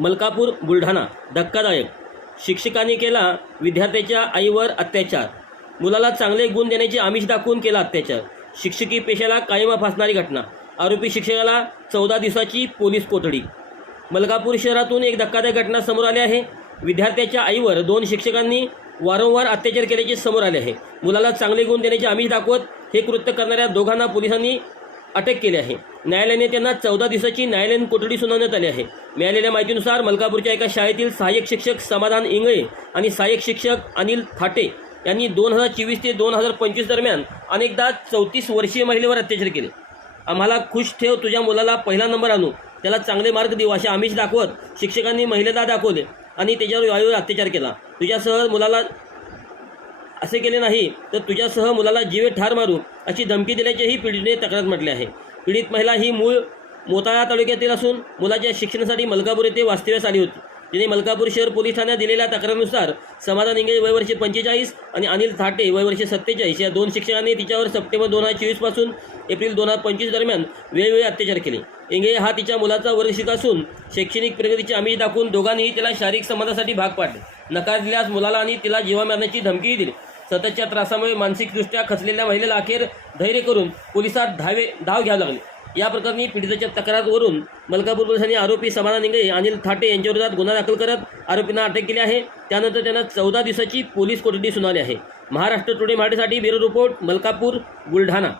मलकापूर बुलढाणा. धक्कादायक. शिक्षकांनी केला विद्यार्थ्याच्या आईवर अत्याचार. मुलाला चांगले गुण देण्याचे आमिष दाखवून केला अत्याचार. शिक्षकी पेशाला कायम फासणारी घटना. आरोपी शिक्षकाला चौदा दिवसाची पोलीस कोठडी. मलकापूर शहरातून एक धक्कादायक घटना समोर आली आहे. विद्यार्थ्याच्या आईवर दोन शिक्षकांनी वारंवार अत्याचार केल्याचे समोर आले आहे. मुलाला चांगले गुण देण्याचे आमिष दाखवत हे कृत्य करणाऱ्या दोघांना पोलिसांनी अटक केली आहे. न्यायालयाने त्यांना चौदा दिवसाची न्यायालयीन कोठडी सुनावण्यात आली आहे. मिळालेल्या माहितीनुसार मलकापूरच्या एका शाळेतील सहाय्यक शिक्षक समाधान इंगळे आणि सहाय्यक शिक्षक अनिल थाटे यांनी दोन हजार चोवीस ते दोन हजार पंचवीस दरम्यान अनेकदा चौतीस वर्षीय महिलेवर अत्याचार केले. आम्हाला खुश ठेव तुझ्या मुलाला पहिला नंबर आणू. त्याला चांगले मार्क देऊ असे आमिष दाखवत शिक्षकांनी महिलेला दाखवले आणि त्याच्यावर वायूवर अत्याचार केला. तुझ्यासह मुलाला असे केले नाही तर तुझ्यासह मुलाला जीवे ठार मारू अशी धमकी दिल्याचेही पीडितने तक्रार म्हटले आहे. पीडित महिला ही मूळ मोताळा तालुक्यातील असून मुलाच्या शिक्षणासाठी मलकापूर येथे वास्तव्यास आली होती. तिने मलकापूर शहर पोलीस ठाण्यात दिलेल्या तक्रारीनुसार समाधान इंगे वयवर्षे पंचेचाळीस आणि अनिल थाटे वयवर्षे सत्तेचाळीस या दोन शिक्षकांनी तिच्यावर सप्टेंबर दोन हजार चोवीसपासून एप्रिल दोन हजार पंचवीस दरम्यान वेगवेगळे अत्याचार केले. इंगे हा तिच्या मुलाचा वर्ग असून शैक्षणिक प्रगतीचे आमिष दाखवून दोघांनीही तिला शारीरिक संबंधासाठी भाग पाडले. नकार दिल्यास मुलाला आणि तिला जीवा मारण्याची धमकीही दिली. सततच्या त्रासामुळे मानसिकदृष्ट्या खचलेल्या महिलेला अखेर धैर्य करून पोलिसात धावे धाव घ्यावी लागली. या प्रकरणी पीडितेच्या तक्रारवरून मलकापूर पोलिसांनी आरोपी समाधान निंगे अनिल थाटे यांच्याविरोधात गुन्हा दाखल करत आरोपींना अटक केली आहे. त्यानंतर त्यांना चौदा दिवसाची पोलीस कोठडी सुनावली आहे. महाराष्ट्र टुडे मराठीसाठी ब्युरो रिपोर्ट मलकापूर बुलढाणा.